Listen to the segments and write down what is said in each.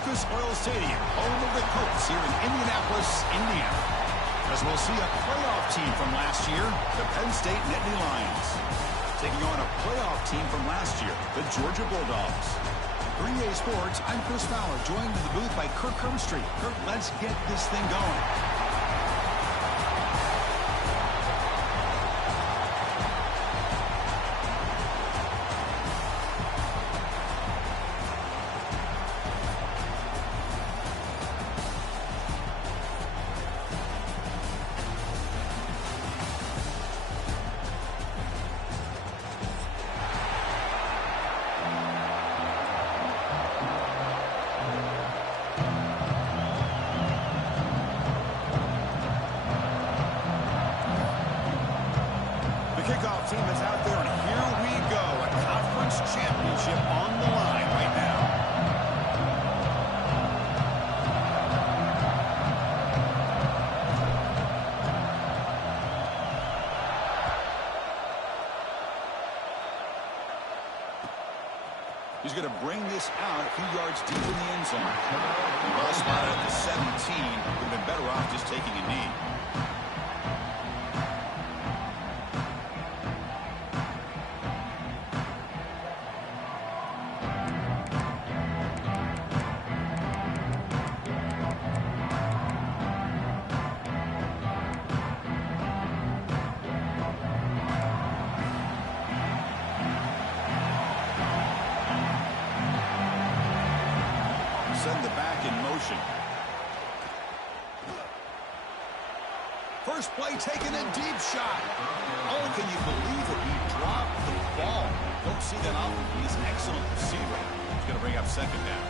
Lucas Oil Stadium, home of the Colts here in Indianapolis, Indiana. As we'll see a playoff team from last year, the Penn State Nittany Lions, taking on a playoff team from last year, the Georgia Bulldogs. For EA Sports, I'm Chris Fowler, joined in the booth by Kirk Herbstreit. Kirk, let's get this thing going. Kickoff team is out there, and here we go. A conference championship on the line right now. He's going to bring this out a few yards deep in the end zone. Ball spotted at the 17. Would have been better off just taking a knee. Send the back in motion. First play taken, a deep shot. Oh, can you believe it? He dropped the ball. Don't see that often. He's an excellent receiver. He's going to bring up second down.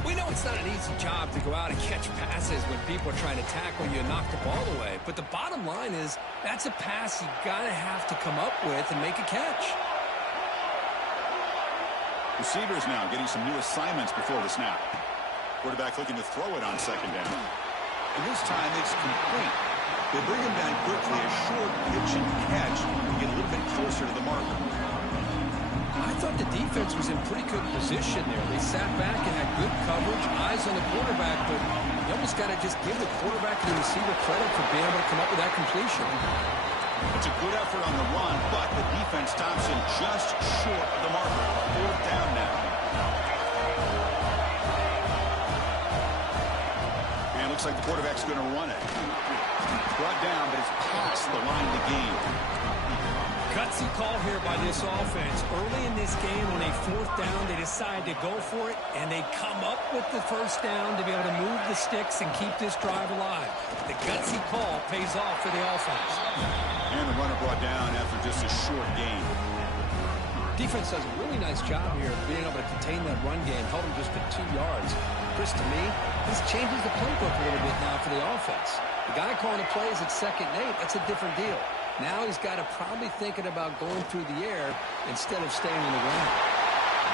We know it's not an easy job to go out and catch passes when people are trying to tackle you and knock the ball away. But the bottom line is that's a pass you got to have to come up with and make a catch. Receivers now getting some new assignments before the snap. Quarterback looking to throw it on second down. And this time it's complete. They bring him down quickly, a short pitch and catch to get a little bit closer to the marker. I thought the defense was in pretty good position there. They sat back and had good coverage, eyes on the quarterback, but you almost got to just give the quarterback and the receiver credit for being able to come up with that completion. It's a good effort on the run, but the defense stops him just short of the marker. Fourth down now. Looks like the quarterback's going to run it. Brought down, but it's past the line of the game. Gutsy call here by this offense. Early in this game, on a fourth down, they decide to go for it, and they come up with the first down to be able to move the sticks and keep this drive alive. The gutsy call pays off for the offense. And the runner brought down after just a short gain. Defense does a really nice job here of being able to contain that run game, held him just at 2 yards. Chris, to me, this changes the playbook a little bit now for the offense. The guy calling the plays at 2nd and 8, that's a different deal. Now he's got to probably thinking about going through the air instead of staying on the ground.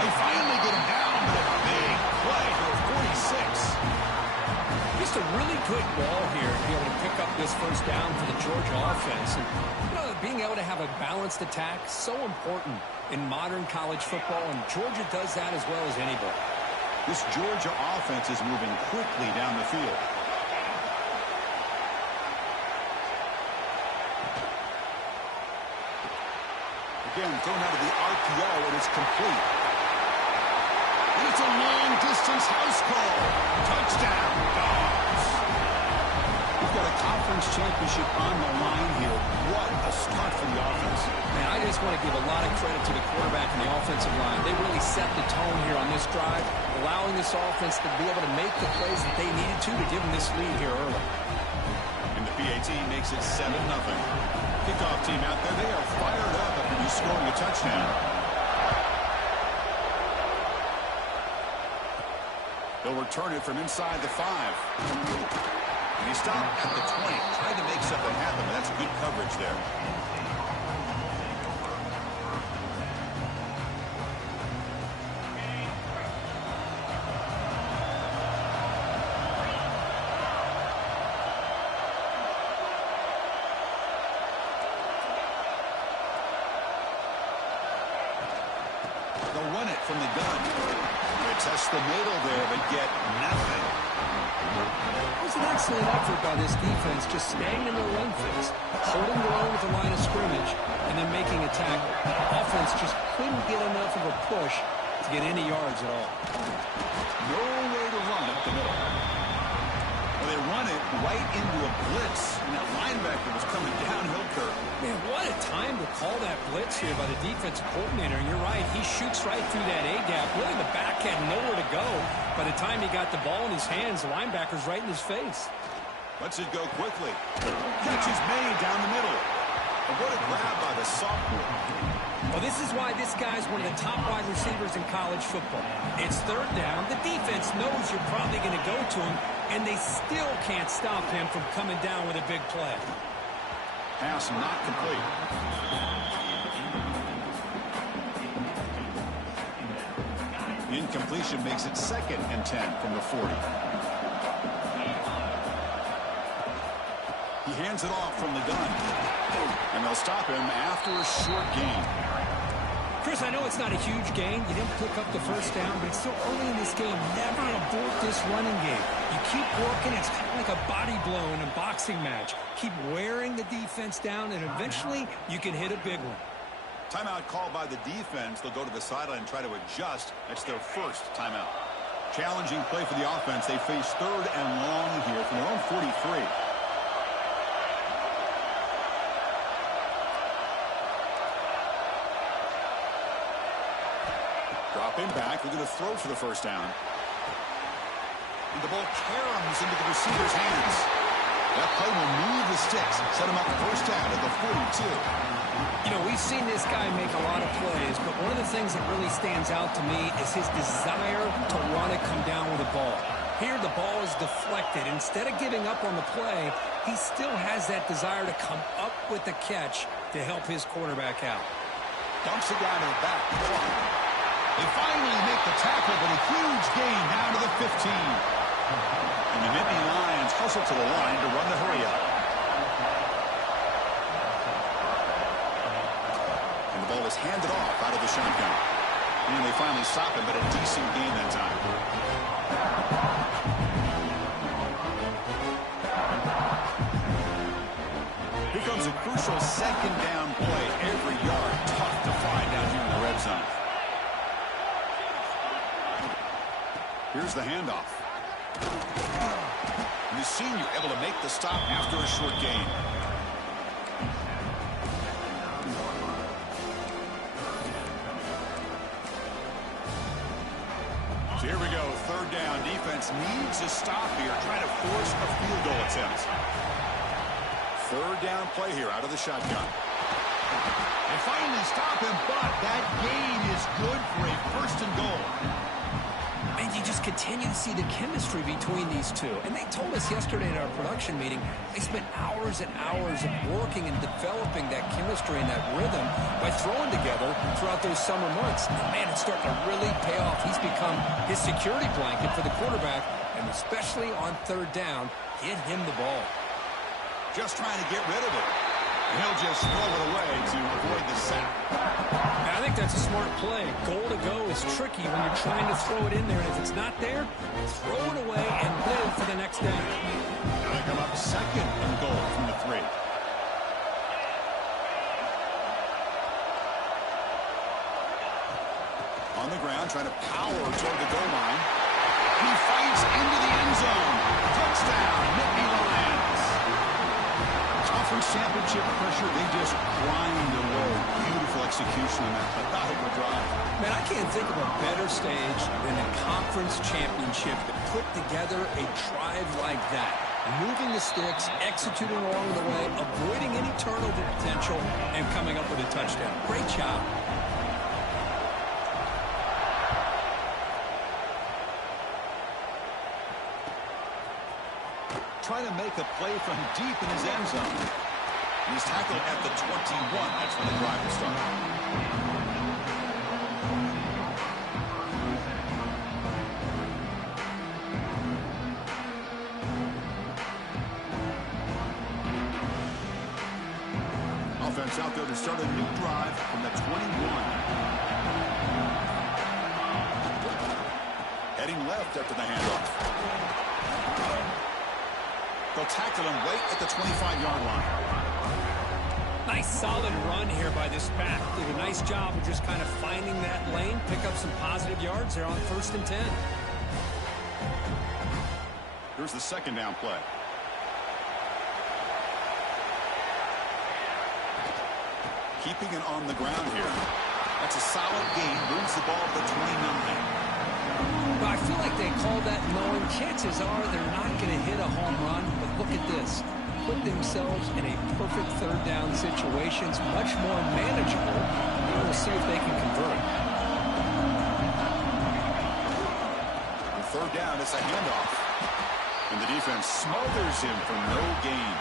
They finally get him down, but a big play for 46. Just a really good ball here to be able to pick up this first down for the Georgia offense. And, you know, being able to have a balanced attack, so important in modern college football, and Georgia does that as well as anybody. This Georgia offense is moving quickly down the field. Again, thrown out of the RPO, and it's complete. And it's a long-distance house call. Touchdown, Dogs. We've got a conference championship on the line here. What a start for the offense. Man, I just want to give a lot of credit to the quarterback and the offensive line. They really set the tone here on this drive, allowing this offense to be able to make the plays that they needed to give them this lead here early. And the PAT makes it 7-0. Kickoff team out there, they are fired up after just scoring a touchdown. They'll return it from inside the 5. And he stopped at the 20, trying to make something happen, but that's good coverage there. They'll run it from the gun. They test the middle there, but get excellent effort by this defense, just staying in their run fix, holding their own at the line of scrimmage, and then making a tackle. Offense just couldn't get enough of a push to get any yards at all. No way to run up the middle. Well, they run it right into a blitz, and that linebacker was coming downhill curve. Man, what a time to call that blitz here by the defensive coordinator. And you're right, he shoots right through that A-gap. Really, the back had nowhere to go. By the time he got the ball in his hands, the linebacker's right in his face. Lets it go quickly. Catch is made down the middle. And what a grab by the sophomore. Well, this is why this guy's one of the top wide receivers in college football. It's third down. The defense knows you're probably going to go to him, and they still can't stop him from coming down with a big play. Pass not complete. Incompletion makes it 2nd and 10 from the 40. He hands it off from the gun. And they'll stop him after a short gain. Chris, I know it's not a huge gain. You didn't pick up the first down, but it's still early in this game. Never abort this running game. You keep working. It's kind of like a body blow in a boxing match. Keep wearing the defense down, and eventually you can hit a big one. Timeout called by the defense. They'll go to the sideline and try to adjust. That's their first timeout. Challenging play for the offense. They face 3rd and long here from their own 43. Dropping back, they're going to throw for the first down. And the ball caroms into the receiver's hands. That play will move the sticks, set him up first down at the 42. You know, we've seen this guy make a lot of plays, but one of the things that really stands out to me is his desire to want to come down with the ball. Here, the ball is deflected. Instead of giving up on the play, he still has that desire to come up with the catch to help his quarterback out. Dumps it down to the back. They finally make the tackle, but a huge gain down to the 15. And the Nittany Lions hustle to the line to run the hurry up. And the ball is handed off out of the shotgun. And they finally stop him, but a decent gain that time. Here comes a crucial 2nd down play. Every yard tough to find down here in the red zone. Here's the handoff. And the senior able to make the stop after a short gain. So here we go, 3rd down. Defense needs a stop here, trying to force a field goal attempt. 3rd down play here out of the shotgun. They finally stop him, but that gain is good for a 1st and goal. And you just continue to see the chemistry between these two. And they told us yesterday at our production meeting, they spent hours and hours of working and developing that chemistry and that rhythm by throwing together throughout those summer months. And man, it's starting to really pay off. He's become his security blanket for the quarterback, and especially on 3rd down, get him the ball. Just trying to get rid of it. And he'll just throw it away to avoid the sack. I think that's a smart play. Goal to go is tricky when you're trying to throw it in there. And if it's not there, throw it away and live for the next down. Now they come up 2nd and goal from the 3. On the ground, trying to power toward the goal line. He fights into the end zone. Touchdown, Nittany Lions. Conference championship pressure, they just grind away. Beautiful execution on that methodical drive. Man, I can't think of a better stage than the conference championship to put together a drive like that. Moving the sticks, executing along the way, avoiding any turnover potential, and coming up with a touchdown. Great job. Trying to make a play from deep in his end zone. He's tackled at the 21. That's when the drive will start. Offense out there to start a new drive from the 21. Heading left after the handoff. will tackle him right at the 25-yard line. Nice solid run here by this back. Did a nice job of just kind of finding that lane, pick up some positive yards there on 1st and 10. Here's the second down play. Keeping it on the ground here. That's a solid gain. Moves the ball to the 29. But I feel like they call that knowing chances are they're not going to hit a home run. But look at this. Put themselves in a perfect third down situation. It's much more manageable. And we'll see if they can convert. On third down, it's a handoff. And the defense smothers him for no gain.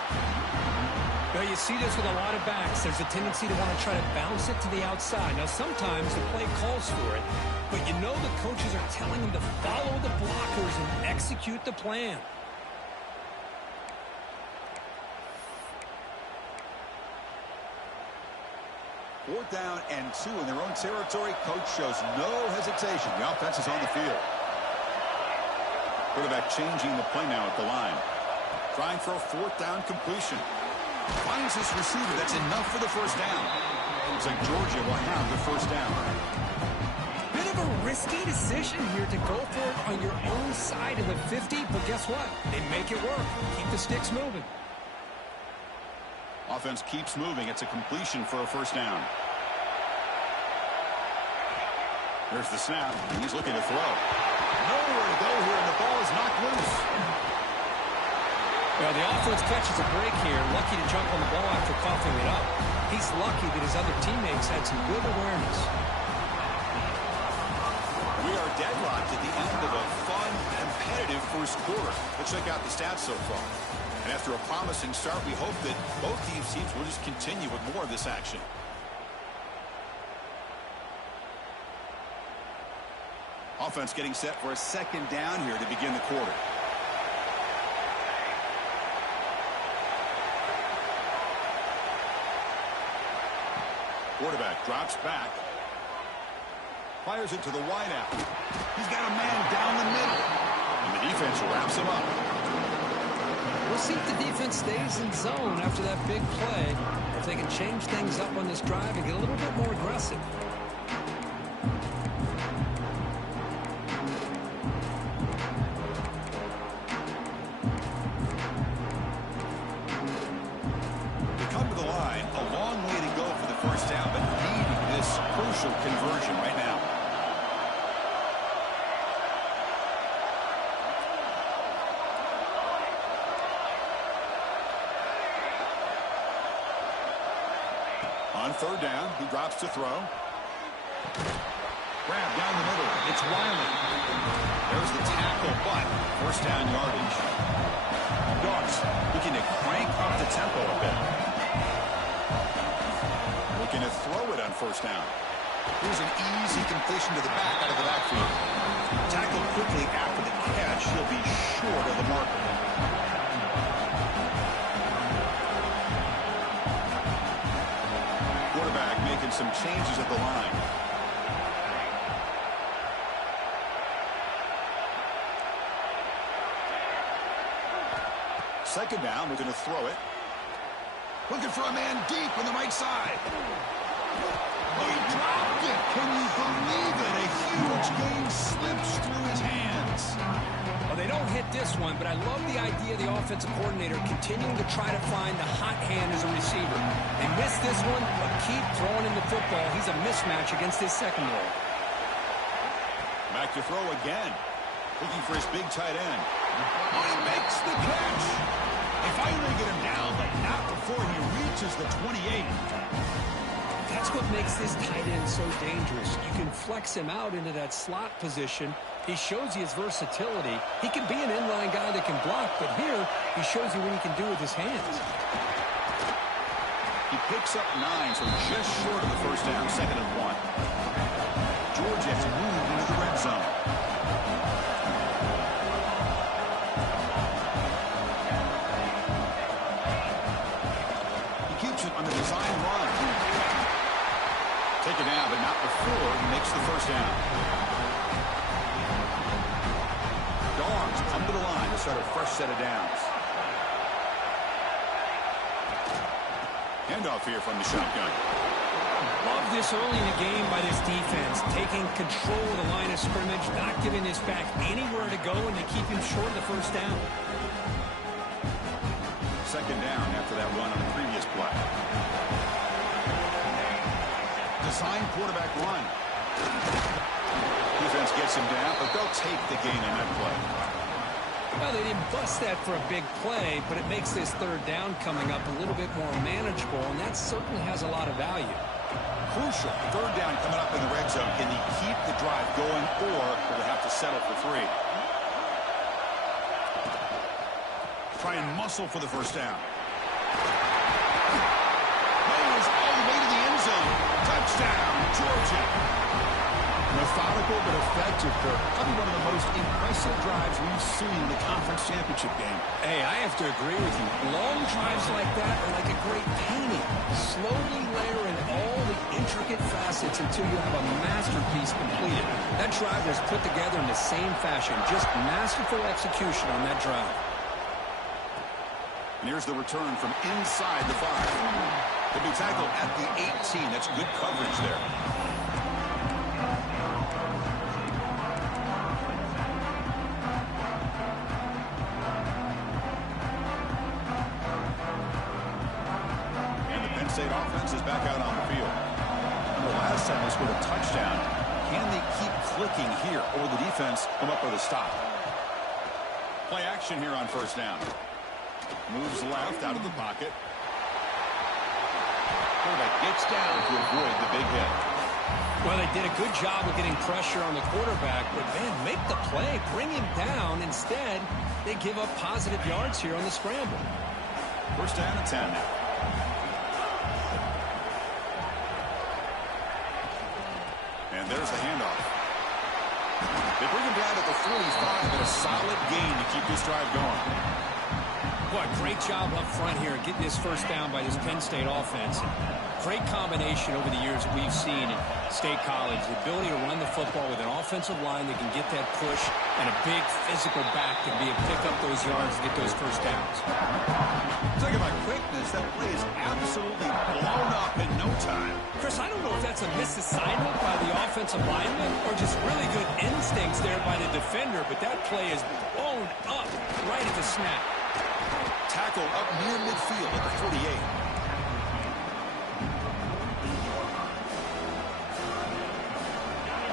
Well, you see this with a lot of backs. There's a tendency to want to try to bounce it to the outside. Now, sometimes the play calls for it, but you know the coaches are telling them to follow the blockers and execute the plan. Fourth down and 2 in their own territory. Coach shows no hesitation. The offense is on the field. Quarterback changing the play now at the line. Trying for a fourth down completion. Finds his receiver. That's enough for the first down. Looks like Georgia will have the first down. Bit of a risky decision here to go for it on your own side of the 50, but guess what? They make it work. Keep the sticks moving. Offense keeps moving. It's a completion for a first down. There's the snap. He's looking to throw. Nowhere to go here, and the ball is knocked loose. Well, the offense catches a break here. Lucky to jump on the ball after coughing it up. He's lucky that his other teammates had some good awareness. We are deadlocked at the end of a fun, competitive first quarter. Let's check out the stats so far. And after a promising start, we hope that both teams will just continue with more of this action. Offense getting set for a second down here to begin the quarter. Quarterback drops back. Fires it to the wideout. He's got a man down the middle. And the defense wraps him up. We'll see if the defense stays in zone after that big play. If they can change things up on this drive and get a little bit more aggressive. They come to the line. A long way to go for the first down, but needing this crucial conversion right now. On third down, he drops to throw. Grab down the middle. It's Wiley. There's the tackle, but first down yardage. Dogs looking to crank up the tempo a bit. Looking to throw it on first down. Here's an easy completion to the back out of the backfield. Tackled quickly after the catch. He'll be short of the marker. Making some changes at the line. Second down, we're going to throw it. Looking for a man deep on the right side. Oh, he dropped it. Can you believe it? A huge gain slips through his hands. Well, they don't hit this one, but I love the idea of the offensive coordinator continuing to try to find the hot hand as a receiver. They missed this one, but keep throwing him the football. He's a mismatch against his secondary. Back to throw again. Looking for his big tight end. Oh, he makes the catch. They finally get him down, but not before he reaches the 28. That's what makes this tight end so dangerous. You can flex him out into that slot position. He shows you his versatility. He can be an inline guy that can block, but here he shows you what he can do with his hands. He picks up 9, so just short of the first down, 2nd and 1. Georgia has moved into the red zone. He keeps it on the design run. Taken out, but not before he makes the first down. Dogs come to the line to start a fresh set of downs. Handoff here from the shotgun. Love this early in the game by this defense, taking control of the line of scrimmage, not giving this back anywhere to go, and they keep him short of the first down. Second down after that run on the previous play. Design quarterback run. Defense gets him down, but they'll take the gain in that play. Well, they didn't bust that for a big play, but it makes this third down coming up a little bit more manageable, and that certainly has a lot of value. Crucial. Third down coming up in the red zone. Can he keep the drive going, or will they have to settle for 3? Try and muscle for the first down. Goes all the way to the end zone. Touchdown, Georgia. Methodical but effective, Kirk. Probably one of the most impressive drives we've seen in the conference championship game. Hey, I have to agree with you. Long drives like that are like a great painting. Slowly layer in all the intricate facets until you have a masterpiece completed. That drive was put together in the same fashion. Just masterful execution on that drive. And here's the return from inside the 5. He'll be tackled at the 18. That's good coverage there. State offense is back out on the field. Remember, last time they scored a touchdown. Can they keep clicking here, or will the defense come up with a stop? Play action here on first down. Moves left out of the pocket. Quarterback gets down to avoid the big hit. Well, they did a good job of getting pressure on the quarterback, but, man, make the play. Bring him down. Instead, they give up positive yards here on the scramble. First down and 10 now. And there's the handoff. They bring him down at the 45, but a solid gain to keep this drive going. What a great job up front here getting this first down by this Penn State offense. Great combination over the years that we've seen in State College. The ability to run the football with an offensive line that can get that push and a big physical back to be able to pick up those yards and get those first downs. Talking about quickness, that play is absolutely blown up in no time. Chris, I don't know if that's a misassignment by the offensive lineman or just really good instincts there by the defender, but that play is blown up right at the snap. Tackle up near midfield at the 48.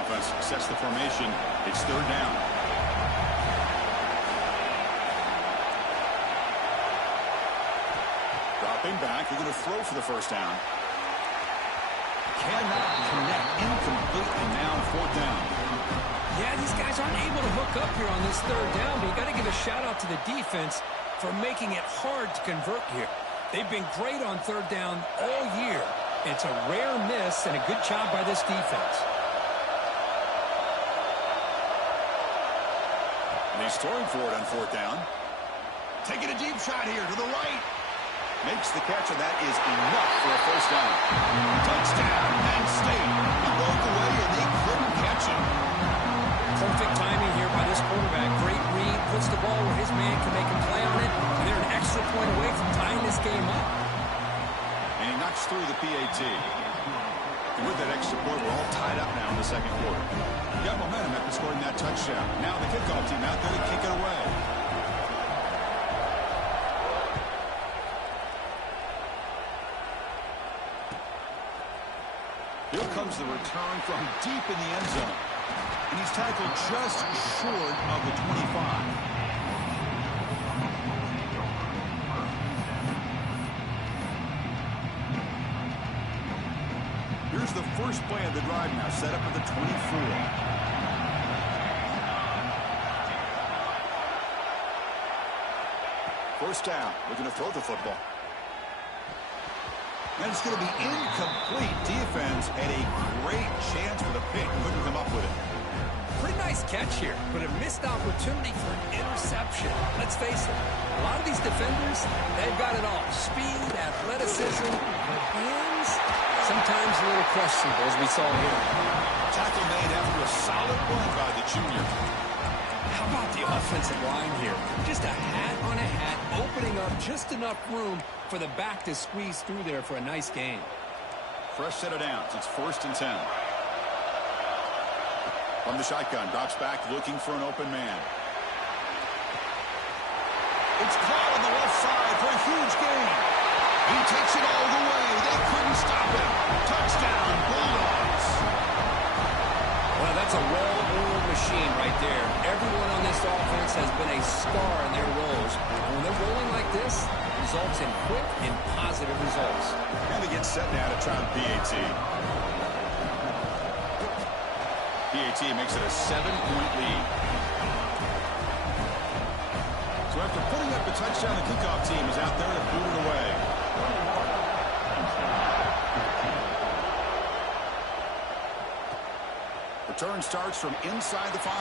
Offense sets the formation. It's third down. Dropping back. They're going to throw for the first down. Cannot connect. Incomplete, and now fourth down. Yeah, these guys aren't able to hook up here on this third down, but you got to give a shout out to the defense for making it hard to convert here. They've been great on third down all year. It's a rare miss and a good job by this defense. And he's throwing for it on fourth down. Taking a deep shot here to the right. Makes the catch, and that is enough for a first down. Touchdown, Penn State. He broke away, and they couldn't catch him. Perfect timing here by this quarterback. Great read, puts the ball where his man can make a play on it, and they're an extra point away from tying this game up. And he knocks through the PAT. And with that extra point, we're all tied up now in the second quarter. You got momentum after scoring that touchdown. Now the kickoff team out there to kick it away. Here comes the return from deep in the end zone. And he's tackled just short of the 25. Here's the first play of the drive now, set up at the 24. First down, looking to throw the football. And it's going to be incomplete. Defense had a great chance for the pick. Couldn't come up with it. Pretty nice catch here, but a missed opportunity for an interception. Let's face it, a lot of these defenders, they've got it all. Speed, athleticism, but hands, sometimes a little questionable, as we saw here. Tackle made after a solid run by the junior. How about the offensive line here? Just a hat on a hat, opening up just enough room for the back to squeeze through there for a nice gain. Fresh set of downs. It's 1st and 10. From the shotgun, drops back looking for an open man. It's caught on the left side for a huge gain. He takes it all the way. They couldn't stop him. Touchdown, Bulldogs. Well, that's a well-oiled machine right there. Everyone on this offense has been a star in their roles. And when they're rolling like this, it results in quick and positive results. And they get set now to try PAT. PAT makes it a 7-point lead. So after putting up a touchdown, the kickoff team is out there to boot it away. Return starts from inside the 5.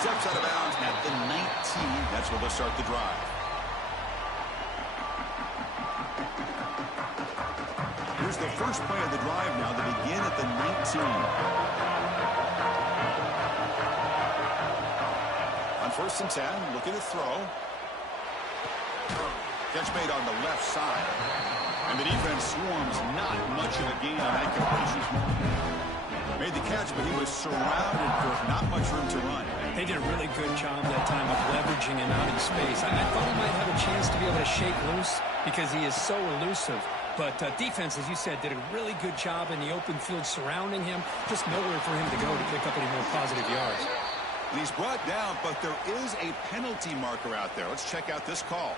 Steps out of bounds at the 19. That's where they'll start the drive. Here's the first play of the drive now. They begin at the 19. On 1st and 10, looking to throw. Catch made on the left side. And the defense swarms, not much of a gain on that completion. Made the catch, but he was surrounded for not much room to run. They did a really good job that time of leveraging him out in space. I thought he might have a chance to be able to shake loose because he is so elusive. But defense, as you said, did a really good job in the open field surrounding him. Just nowhere for him to go to pick up any more positive yards. And he's brought down, but there is a penalty marker out there. Let's check out this call.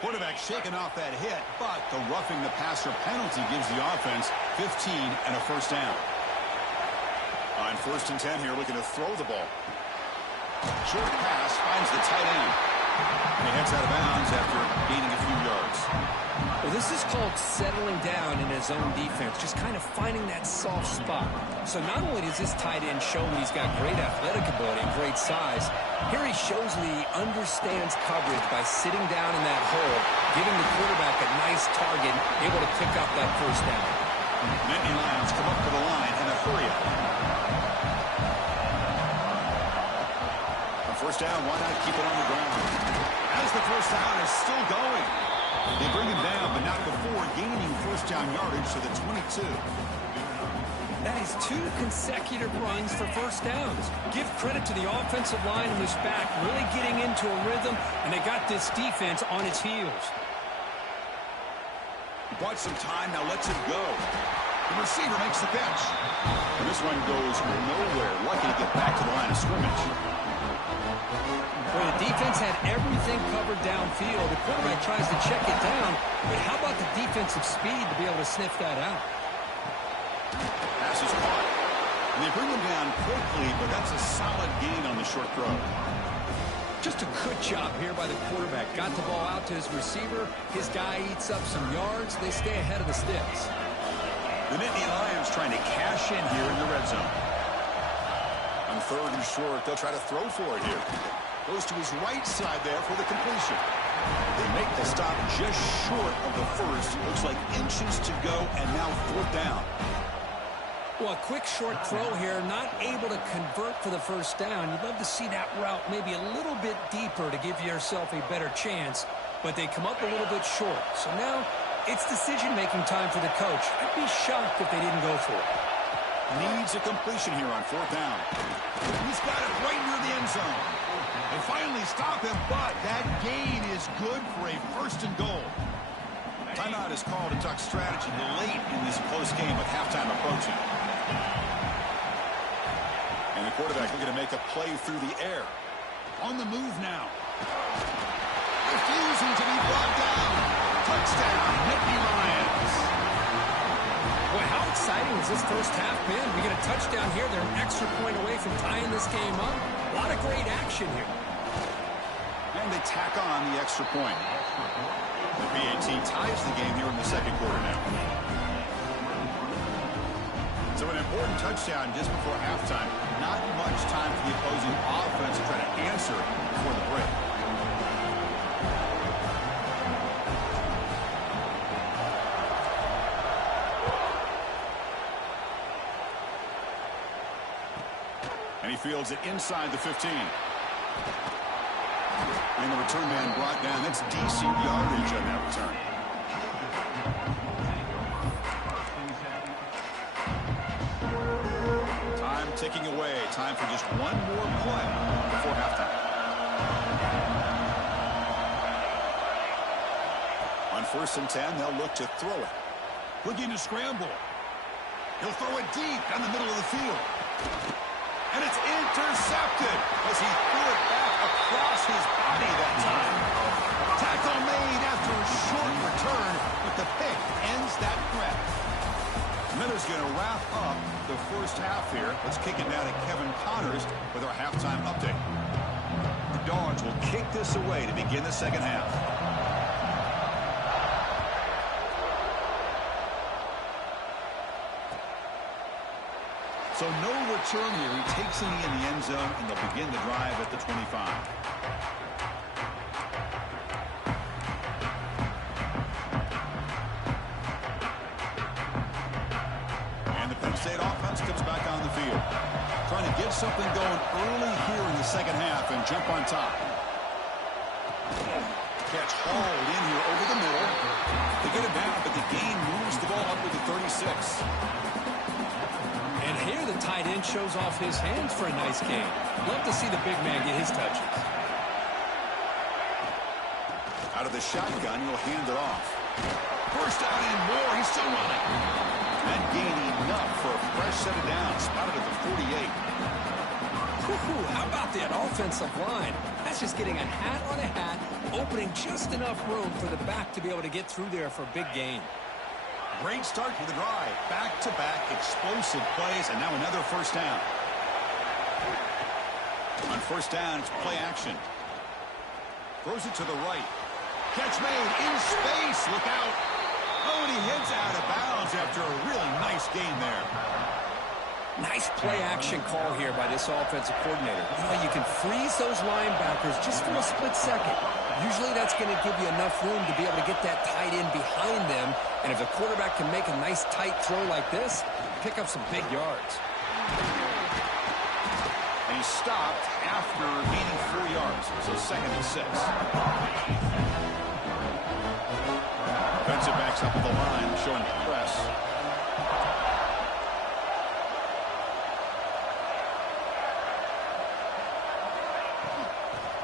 Quarterback shaking off that hit, but the roughing the passer penalty gives the offense 15 and a first down. On 1st and 10 here, looking to throw the ball. Short pass finds the tight end. And he heads out of bounds after gaining a few yards. Well, this is called settling down in his own defense, just kind of finding that soft spot. So not only does this tight end show that he's got great athletic ability and great size, here he shows that he understands coverage by sitting down in that hole, giving the quarterback a nice target, able to pick up that first down. Nittany Lions come up to the line in a hurry up. On 1st down, why not keep it on the ground? As the first down is still going. They bring him down, but not before gaining first down yardage to the 22. That is 2 consecutive runs for first downs. Give credit to the offensive line and this back really getting into a rhythm, and they got this defense on its heels. He bought some time, now lets it go. The receiver makes the catch. And this one goes nowhere. Lucky to get back to the line of scrimmage. Well, the defense had everything covered downfield. The quarterback tries to check it down, but how about the defensive speed to be able to sniff that out? Pass is caught. And they bring him down quickly, but that's a solid gain on the short throw. Just a good job here by the quarterback. Got the ball out to his receiver. His guy eats up some yards. They stay ahead of the sticks. The Nittany Lions trying to cash in here in the red zone. On 3rd and short, they'll try to throw for it here. Goes to his right side there for the completion. They make the stop just short of the first. Looks like inches to go, and now 4th down. Well, a quick short throw here, not able to convert for the first down. You'd love to see that route maybe a little bit deeper to give yourself a better chance, but they come up a little bit short. So now it's decision-making time for the coach. I'd be shocked if they didn't go for it. Needs a completion here on 4th down. He's got it right near the end zone. They finally stop him, but that gain is good for a 1st and goal. Timeout is called to talk strategy late in this close game with halftime approaching. And the quarterback looking to make a play through the air. On the move now. Refusing to be brought down. Touchdown, Nittany Lions. Boy, how exciting has this first half been? We get a touchdown here. They're an extra point away from tying this game up. A lot of great action here. And they tack on the extra point. The PAT ties the game here in the 2nd quarter now. So an important touchdown just before halftime. Not much time for the opposing offense to try to answer before the break. And he fields it inside the 15. And the return man brought down. That's decent yardage on that return. Time ticking away. Time for just one more play before halftime. On 1st and 10, they'll look to throw it. Looking to scramble. He'll throw it deep down the middle of the field. And it's intercepted as he threw it back across his body that time. Tackle made after a short return, but the pick ends that threat. Miller's going to wrap up the first half here. Let's kick it now to Kevin Connors with our halftime update. The Dogs will kick this away to begin the second half. So no return here. He takes it in the end zone, and they'll begin the drive at the 25. And the Penn State offense comes back on the field. Trying to get something going early here in the second half and jump on top. Catch hauled in here over the middle. They get it down, but the gain moves the ball up to the 36. And here the tight end shows off his hands for a nice game. Love to see the big man get his touches. Out of the shotgun, he'll hand it off. First out and more. He's still running. And gaining enough for a fresh set of downs. Spotted at the 48. How about that offensive line? That's just getting a hat on a hat, opening just enough room for the back to be able to get through there for a big gain. Great start to the drive. Back-to-back explosive plays, and now another first down. On first down, it's play action. Throws it to the right. Catch made in space. Look out. Oh, and he hits out of bounds after a really nice gain there. Nice play action call here by this offensive coordinator. You know, you can freeze those linebackers just for a split second. Usually that's going to give you enough room to be able to get that tight end behind them. And if the quarterback can make a nice tight throw like this, pick up some big yards. And he stopped after gaining 4 yards. So 2nd and 6. Defensive backs up at the line, showing press.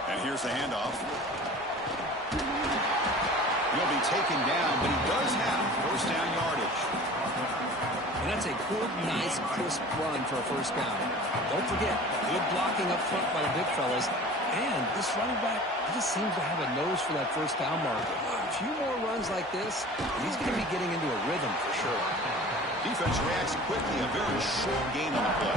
And here's the handoff. He'll be taken down, but he does have first down yardage. And that's a good, nice, crisp run for a first down. Don't forget, good blocking up front by the big fellas. And this running back, he just seems to have a nose for that first down marker. A few more runs like this, he's going to be getting into a rhythm for sure. Defense reacts quickly. A very short gain on the play.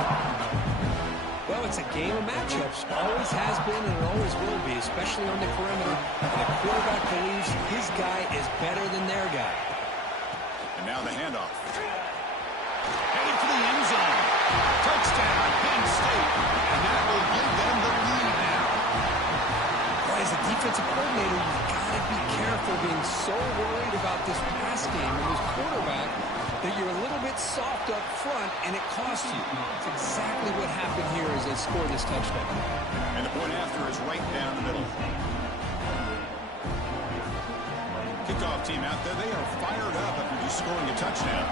Well, it's a game of matchups. Always has been and it always will be, especially on the perimeter. The quarterback believes his guy is better than their guy. And now the handoff. Heading for the end zone. Touchdown, Penn State. And that will give them the lead now. Well, as a defensive coordinator, you've got to be careful being so worried about this pass game and this quarterback that you're a little bit soft up front, and it costs you. It's exactly what happened here as they score this touchdown. And the point after is right down the middle. Kickoff team out there, they are fired up after just scoring a touchdown.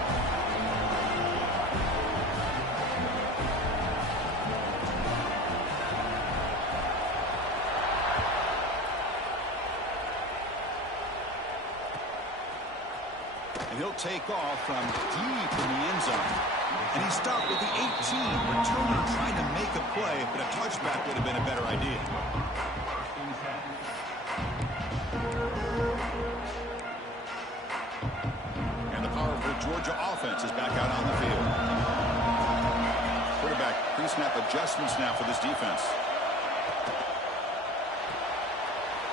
He'll take off from deep in the end zone. And he stopped with the 18. Returner trying to make a play, but a touchback would have been a better idea. And the powerful Georgia offense is back out on the field. Quarterback pre-snap adjustments now for this defense.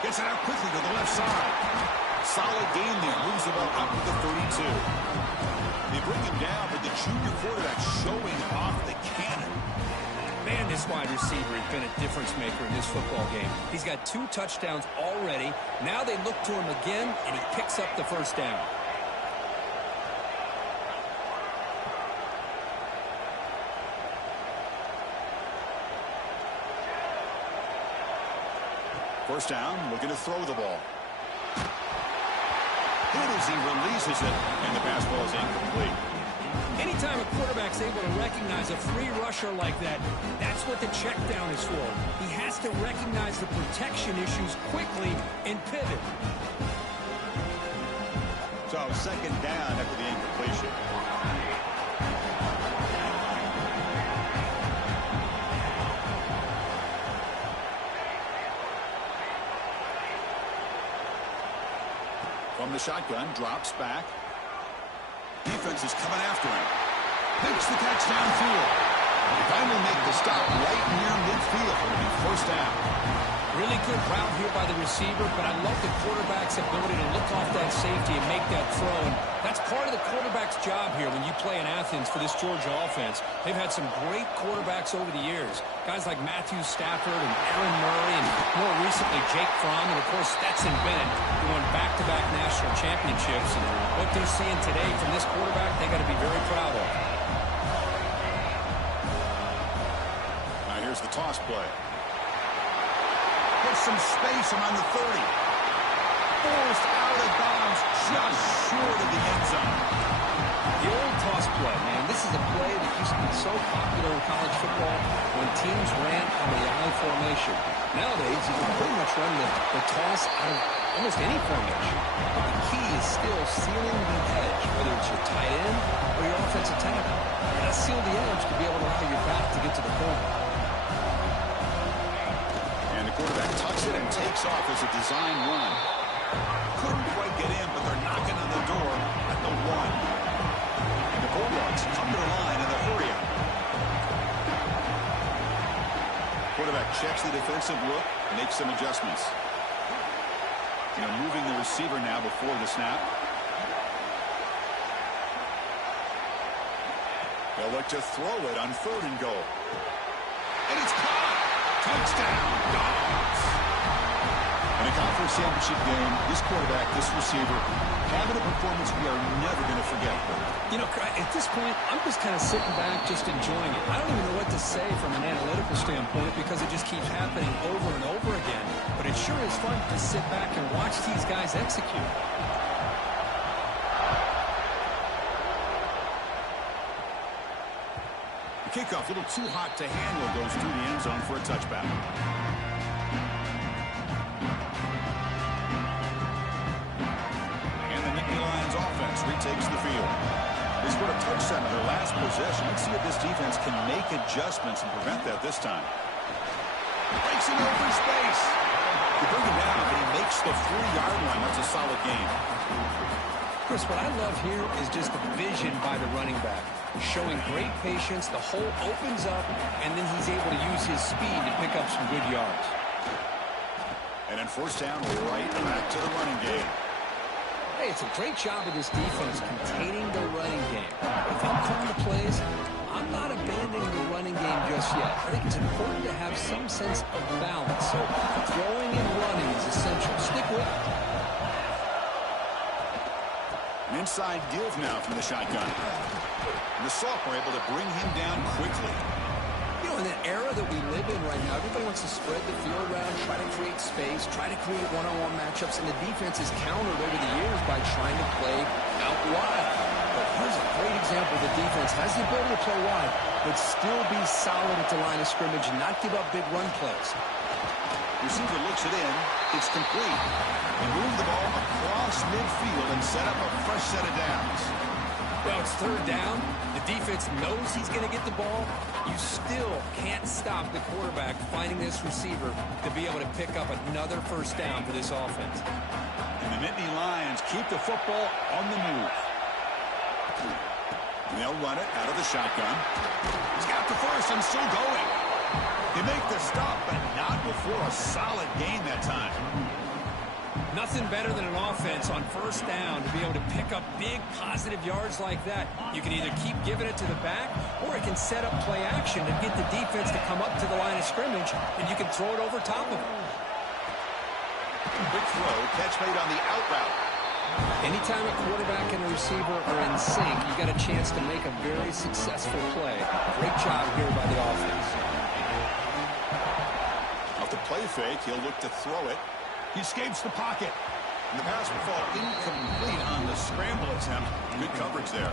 Gets it out quickly to the left side. Solid game there. Moves the ball up to the 32. They bring him down, but the junior quarterback showing off the cannon. Man, this wide receiver has been a difference maker in this football game. He's got 2 touchdowns already. Now they look to him again, and he picks up the first down. First down, looking to throw the ball. Hit as he releases it, and the pass ball is incomplete. Anytime a quarterback's able to recognize a free rusher like that, that's what the check down is for. He has to recognize the protection issues quickly and pivot. So second down after the incompletion. From the shotgun, drops back. Defense is coming after him. Makes the catch downfield. He finally make the stop right near midfield. It'll be first down. Really good route here by the receiver, but I love the quarterback's ability to look off that safety and make that throw. And that's part of the quarterback's job here when you play in Athens for this Georgia offense. They've had some great quarterbacks over the years. Guys like Matthew Stafford and Aaron Murray and more recently Jake Fromm and, of course, Stetson Bennett, who won back-to-back national championships. And what they're seeing today from this quarterback, they got to be very proud of. Now here's the toss play. Gets some space around the 30. Forced out of bounds just short of the end zone. The old toss play, man. This is a play that used to be so popular in college football when teams ran on the I formation. Nowadays, you can pretty much run the toss out of almost any formation. But the key is still sealing the edge, whether it's your tight end or your offensive tackle. You got to seal the edge to be able to allow your back to get to the corner. Quarterback tucks it and takes off as a design run. Couldn't quite get in, but they're knocking on the door at the 1. And the Bulldogs come to the line in the hurry up. Quarterback checks the defensive look, makes some adjustments. Moving the receiver now before the snap. They'll look to throw it on 3rd and goal. And it's caught. Touchdown, Dogs. In a conference championship game, this quarterback, this receiver, having a performance we are never going to forget. At this point, I'm just kind of sitting back, just enjoying it. I don't even know what to say from an analytical standpoint because it just keeps happening over and over again. But it sure is fun to sit back and watch these guys execute. Kickoff, a little too hot to handle, goes through the end zone for a touchback. And the Nittany Lions offense retakes the field. They scored a touchdown in their last possession. Let's see if this defense can make adjustments and prevent that this time. Breaks in open space. They bring him down, but he makes the 3-yard line. That's a solid game. Chris, what I love here is just the vision by the running back. Showing great patience, the hole opens up, and then he's able to use his speed to pick up some good yards. And then first down, right back to the running game. Hey, it's a great job of this defense containing the running game. If I'm calling the plays, I'm not abandoning the running game just yet. I think it's important to have some sense of balance. So throwing and running is essential. Stick with it. An inside give now from the shotgun. And the sophomore able to bring him down quickly. In that era that we live in right now, everybody wants to spread the field around, try to create space, try to create one-on-one matchups, and the defense is countered over the years by trying to play out wide. But here's a great example. The defense has the ability to play wide, but still be solid at the line of scrimmage and not give up big run plays. Receiver looks it in. It's complete. They move the ball across midfield and set up a fresh set of downs. Well, it's 3rd down. The defense knows he's going to get the ball. You still can't stop the quarterback finding this receiver to be able to pick up another first down for this offense. And the Nittany Lions keep the football on the move. And they'll run it out of the shotgun. He's got the first and still going. They make the stop, but not before a solid gain that time. Nothing better than an offense on first down to be able to pick up big positive yards like that. You can either keep giving it to the back, or it can set up play action and get the defense to come up to the line of scrimmage, and you can throw it over top of them. Quick throw, catch made on the out route. Anytime a quarterback and a receiver are in sync, you got a chance to make a very successful play. Great job here by the offense. Off the play play fake. He'll look to throw it. He escapes the pocket. And the pass will fall incomplete on the scramble attempt. Good coverage there.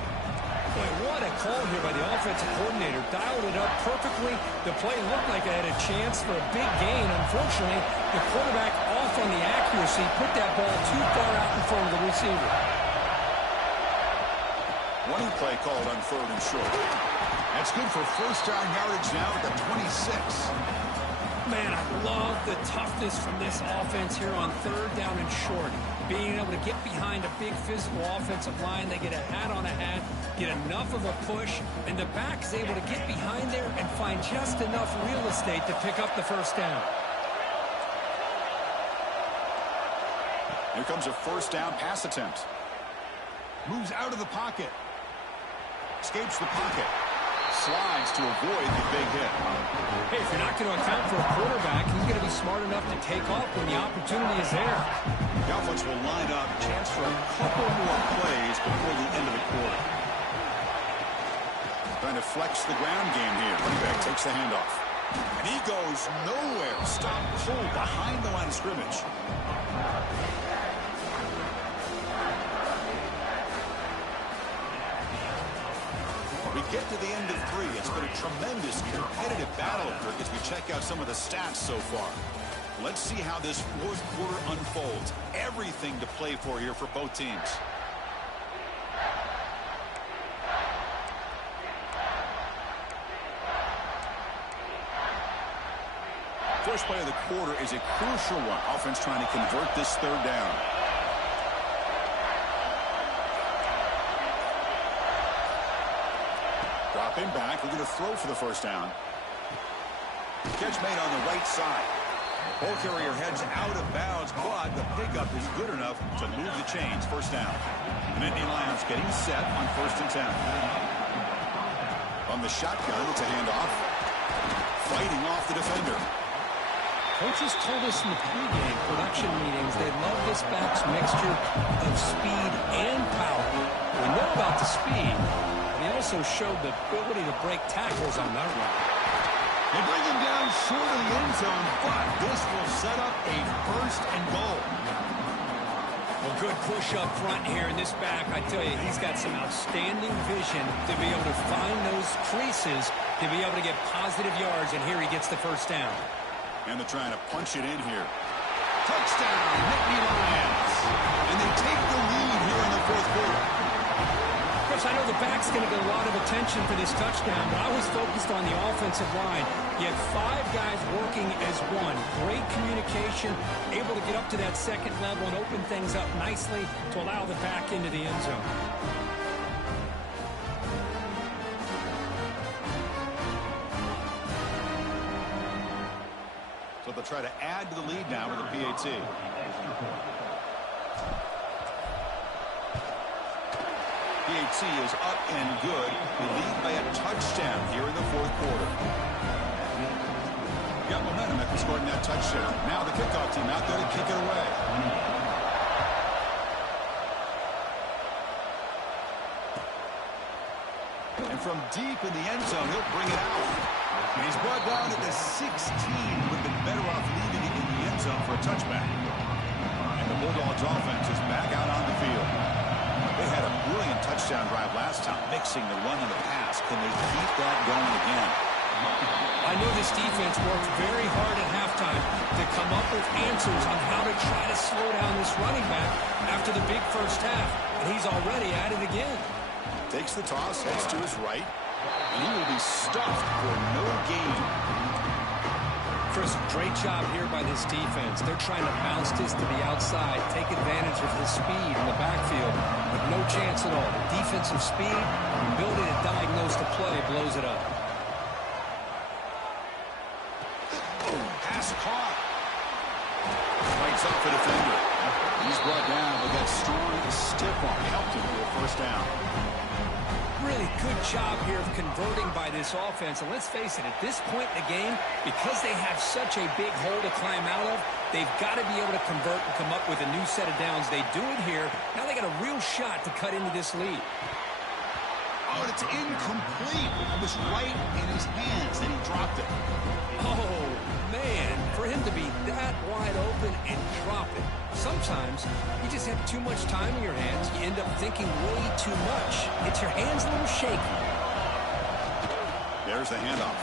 Boy, what a call here by the offensive coordinator. Dialed it up perfectly. The play looked like it had a chance for a big gain. Unfortunately, the quarterback off on the accuracy, put that ball too far out in front of the receiver. Running play called on 3rd and short. That's good for first down yardage now at the 26. Man, I love the toughness from this offense here on 3rd down and short. Being able to get behind a big physical offensive line, they get a hat on a hat, get enough of a push, and the back is able to get behind there and find just enough real estate to pick up the first down. Here comes a first down pass attempt. Moves out of the pocket. Escapes the pocket. Slides to avoid the big hit. Hey, if you're not going to account for a quarterback, he's going to be smart enough to take off when the opportunity is there. The offense will line up. Chance for a couple more plays before the end of the quarter. Trying to flex the ground game here. Running back takes the handoff. And he goes nowhere. Stop cold behind the line of scrimmage. We get to the end of 3. It's been a tremendous competitive battle, Kirk, as we check out some of the stats so far. Let's see how this 4th quarter unfolds. Everything to play for here for both teams. First play of the quarter is a crucial one. Offense trying to convert this 3rd down. Dropping back, we're going to throw for the first down. Catch made on the right side. Ball carrier heads out of bounds, but the pickup is good enough to move the chains. First down. The Nittany Lions getting set on 1st and 10. On the shotgun, it's a handoff. Fighting off the defender. Coaches told us in the pregame production meetings they love this back's mixture of speed and power. We know about the speed. He also showed the ability to break tackles on that run. They bring him down short of the end zone, but this will set up a 1st and goal. Well, good push up front here in this back. I tell you, he's got some outstanding vision to be able to find those creases, to be able to get positive yards, and here he gets the first down. And they're trying to punch it in here. Touchdown, Nittany Lions. And they take the lead here in the 4th quarter. Of course, I know the back's going to get a lot of attention for this touchdown, but I was focused on the offensive line. You have 5 guys working as one. Great communication, able to get up to that 2nd level and open things up nicely to allow the back into the end zone. So they'll try to add to the lead now with a PAT. PAT is up and good. They lead by a touchdown here in the 4th quarter. Got momentum after scoring that touchdown. Now the kickoff team out there to kick it away. And from deep in the end zone, he'll bring it out. And he's brought down at the 16. Would have been better off leaving it in the end zone for a touchback. And the Bulldogs offense is back out on the field. They had a brilliant touchdown drive last time, mixing the run and the pass. Can they keep that going again? I know this defense worked very hard at halftime to come up with answers on how to try to slow down this running back after the big first half. And he's already at it again. Takes the toss, heads to his right, and he will be stuffed for no gain. Chris, great job here by this defense. They're trying to bounce this to the outside, take advantage of his speed in the backfield, but no chance at all. The defensive speed, ability to diagnose the play, blows it up. Pass caught. Fights off the defender. He's brought down with that strong, stiff arm. Helped him for a first down. Really good job here of converting by this offense. And let's face it, at this point in the game, because they have such a big hole to climb out of, they've got to be able to convert and come up with a new set of downs. They do it here. Now they got a real shot to cut into this lead. Oh, and it's incomplete. It was right in his hands, and he dropped it. Oh, man, for him to be that wide open and drop it. Sometimes you just have too much time in your hands. You end up thinking way too much. It's your hands a little shaky. There's the handoff.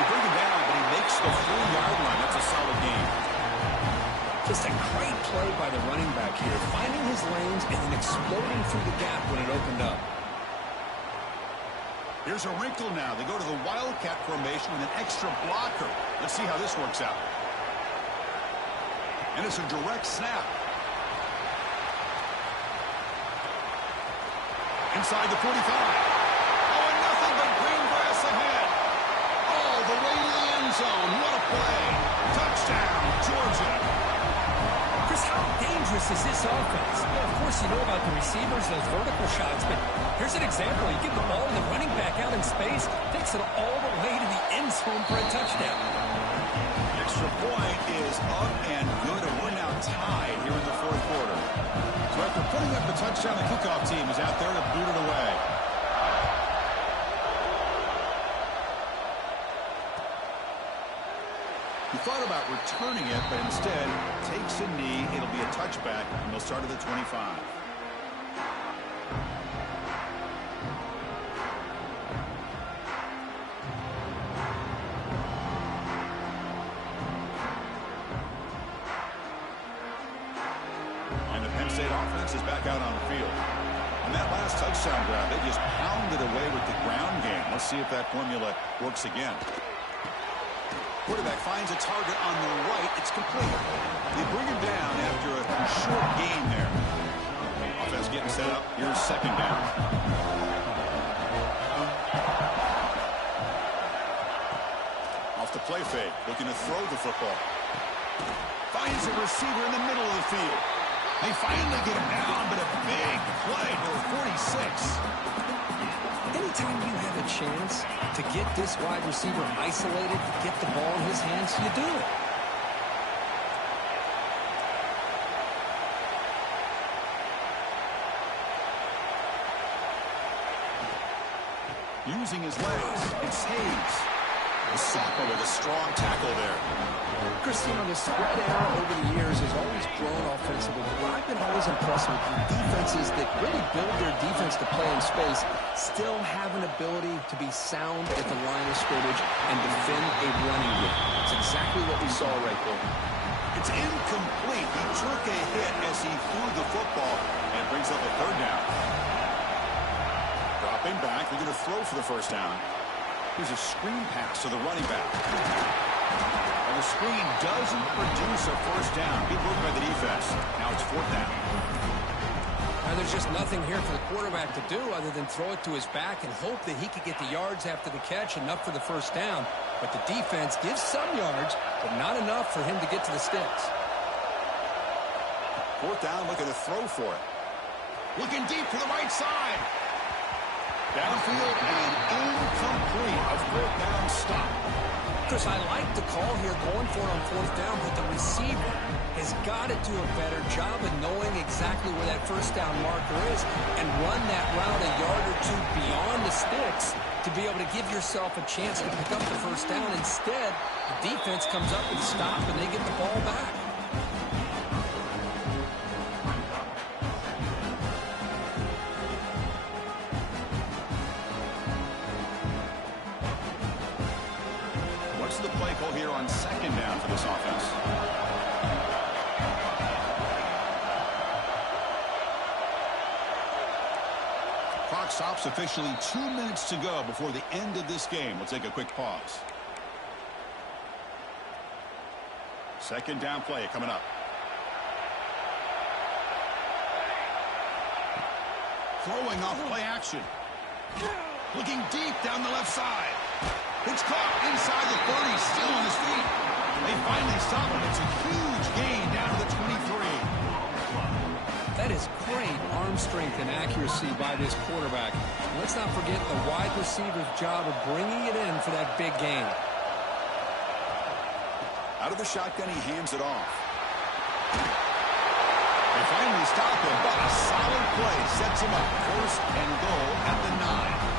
You bring him down, but he makes the 4-yard line. That's a solid gain. Just a great play by the running back here, finding his lanes and then exploding through the gap when it opened up. Here's a wrinkle now. They go to the Wildcat formation with an extra blocker. Let's see how this works out. And it's a direct snap. Inside the 45. Oh, and nothing but green grass ahead. All the way to the end zone. What a play. Touchdown, Georgia. Chris, how dangerous is this offense? Well, of course, you know about the receivers, those vertical shots, but here's an example. You give the ball to the running back out in space, takes it all the way to the end zone for a touchdown. Extra point is up and good, and we're now tied here in the fourth quarter. So after putting up the touchdown, the kickoff team is out there to boot it away. He thought about returning it, but instead takes a knee. It'll be a touchback, and they'll start at the 25. And the Penn State offense is back out on the field. On that last touchdown drive, they just pounded away with the ground game. Let's see if that formula works again. Quarterback finds a target on the right. It's complete. They bring him down after a short gain there. Offense getting set up. Here's second down. Off the play fake. Looking to throw the football. Finds a receiver in the middle of the field. They finally get him down, but a big play for 46. Anytime you have a chance to get this wide receiver isolated, to get the ball in his hands, you do it. Using his legs, it's Hayes. Osaka with a strong tackle there. Chris, you know, the spread era over the years has always grown offensively, but I've been always impressed with the defenses that really build their defense to play in space, still have an ability to be sound at the line of scrimmage and defend a running game. It's exactly what we saw right there. It's incomplete. He took a hit as he threw the football and brings up a third down. Dropping back, they're going to throw for the first down. Here's a screen pass to the running back. And the screen doesn't produce a first down. Good work by the defense. Now it's fourth down. Now there's just nothing here for the quarterback to do other than throw it to his back and hope that he could get the yards after the catch, enough for the first down. But the defense gives some yards, but not enough for him to get to the sticks. Fourth down, looking to throw for it. Looking deep to the right side. Downfield and incomplete. A fourth down stop. Chris, I like the call here going for it on fourth down, but the receiver has got to do a better job of knowing exactly where that first down marker is and run that route a yard or two beyond the sticks to be able to give yourself a chance to pick up the first down. Instead, the defense comes up with a stop and they get the ball back. The play call here on second down for this offense. Clock stops officially 2 minutes to go before the end of this game. We'll take a quick pause. Second down play coming up. Throwing off play action. Looking deep down the left side. It's caught inside the 30, still on his feet. They finally stop him. It's a huge gain down to the 23. That is great arm strength and accuracy by this quarterback. And let's not forget the wide receiver's job of bringing it in for that big gain. Out of the shotgun, he hands it off. They finally stop him, but a solid play sets him up. First and goal at the 9.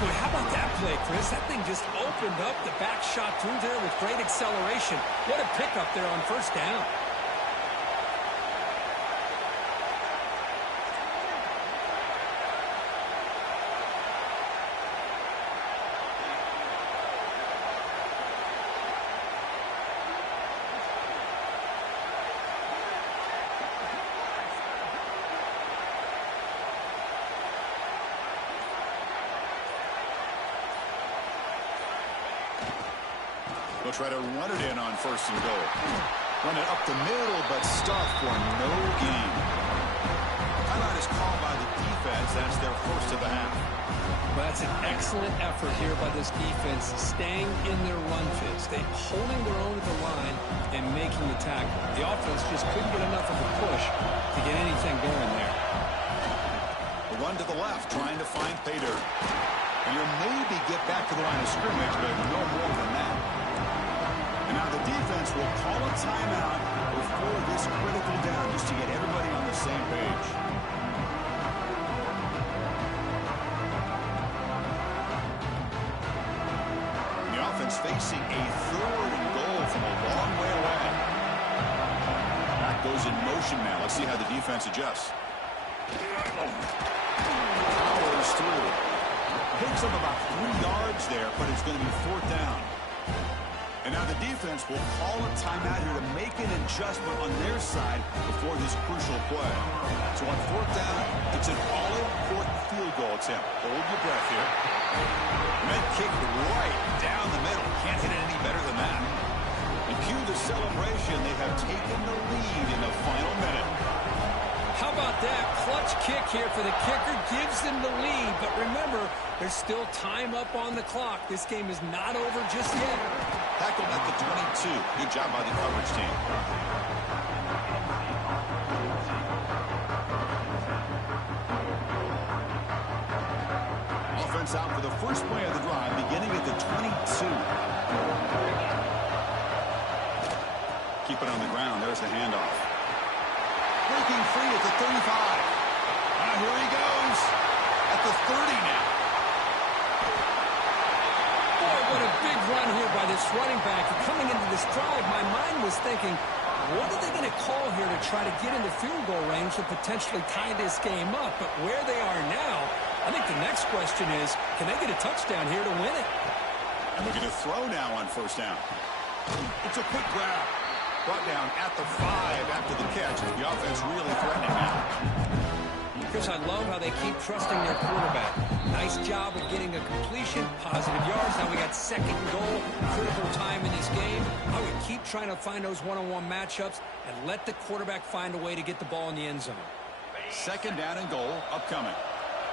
Boy, how about that play, Chris. That thing just opened up. The back shot through there with great acceleration. What a pickup there on first down. They'll try to run it in on first and goal. Run it up the middle, but stuffed for no gain. Timeout is called by the defense. That's their first of the half. Well, that's an excellent effort here by this defense, staying in their run fits. They holding their own at the line and making the tackle. The offense just couldn't get enough of a push to get anything going there. A run to the left, trying to find pay dirt. And you'll maybe get back to the line of scrimmage, but no more than that. And now the defense will call a timeout before this critical down, just to get everybody on the same page. The offense facing a third and goal from a long way away. Back goes in motion now. Let's see how the defense adjusts. Powers through. Picks up about 3 yards there, but it's going to be fourth down. And now the defense will call a timeout here to make an adjustment on their side before this crucial play. So on fourth down, it's an all-important field goal attempt. Hold your breath here. Med kick right down the middle. Can't hit it any better than that. And cue the celebration. They have taken the lead in the final minute. How about that? Clutch kick here for the kicker. Gives them the lead. But remember, there's still time up on the clock. This game is not over just yet. Tackled at the 22. Good job by the coverage team. Offense out for the first play of the drive, beginning at the 22. Keep it on the ground. There's the handoff. Breaking free at the 35. Here he goes. At the 30 now. Boy, what a big run here by this running back. And coming into this drive, my mind was thinking, what are they going to call here to try to get into field goal range to potentially tie this game up? But where they are now, I think the next question is, can they get a touchdown here to win it? And they're going to throw now on first down. It's a quick grab. Brought down at the 5 after the catch. The offense really threatening now. Chris, I love how they keep trusting their quarterback. Nice job of getting a completion, positive yards. Now we got second and goal, critical time in this game. I would keep trying to find those one-on-one matchups and let the quarterback find a way to get the ball in the end zone. Second down and goal upcoming.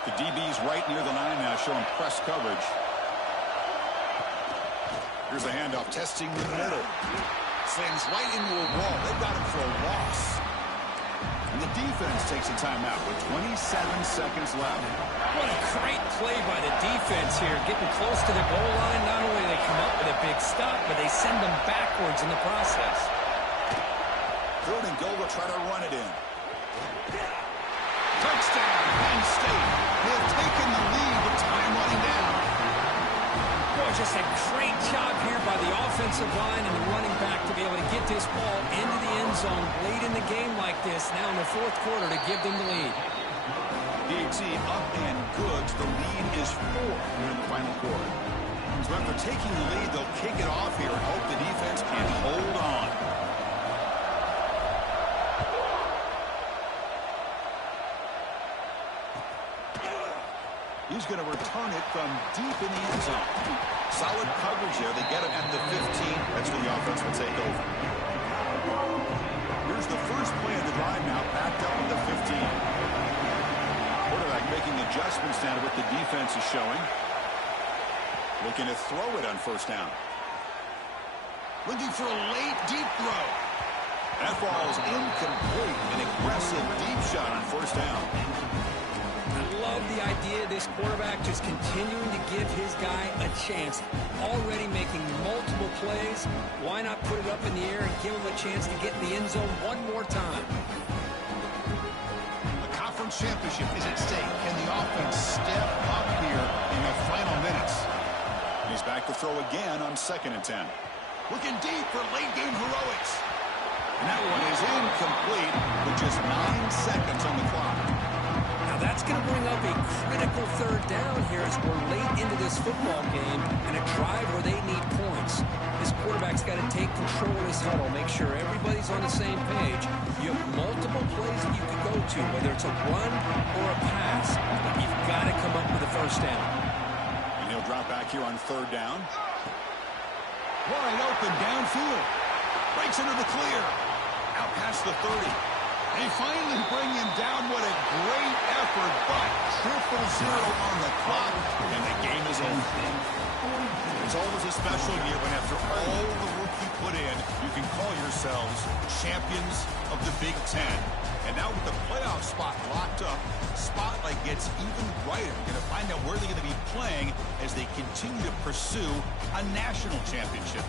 The DB's right near the line now, showing press coverage. Here's a handoff, testing the middle. Slams right into a wall. They've got him for a loss. And the defense takes a timeout with 27 seconds left. What a great play by the defense here. Getting close to the goal line. Not only do they come up with a big stop, but they send them backwards in the process. Third and goal, will try to run it in. Touchdown, Penn State. They have taken the lead with time running down. Boy, just a great job here by the offensive line and the running back to be able to get this ball into the end zone late in the game like this, now in the fourth quarter, to give them the lead. DT up and good. The lead is 4 here in the final quarter. So after taking the lead, they'll kick it off here and hope the defense can hold on. He's going to return it from deep in the end zone. Solid coverage there. They get him at the 15. That's where the offense will take over. Here's the first play of the drive now, backed up at the 15. Quarterback making adjustments down to what the defense is showing. Looking to throw it on first down. Looking for a late deep throw. That ball's incomplete. An aggressive deep shot on first down. Love the idea of this quarterback just continuing to give his guy a chance. Already making multiple plays. Why not put it up in the air and give him a chance to get in the end zone one more time? The conference championship is at stake. Can the offense step up here in the final minutes? He's back to throw again on 2nd and 10. Looking deep for late game heroics. And that one is incomplete with just 9 seconds on the clock. Now that's going to bring up a critical 3rd down here as we're late into this football game and a drive where they need points. This quarterback's got to take control of this huddle, make sure everybody's on the same page. You have multiple plays that you could go to, whether it's a run or a pass, but you've got to come up with a 1st down. And he'll drop back here on 3rd down. Wide open downfield. Breaks into the clear. Out past the 30. They finally bring him down. What a great effort, but 0-0 on the clock, and the game is over. It's always a special year when after all the work you put in, you can call yourselves champions of the Big Ten. And now with the playoff spot locked up, spotlight gets even brighter. Going to find out where they're going to be playing as they continue to pursue a national championship.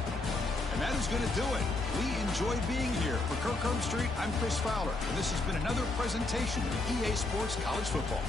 And that is going to do it. We enjoy being here. For Kirk Street, I'm Chris Fowler, and this has been another presentation of EA Sports College Football.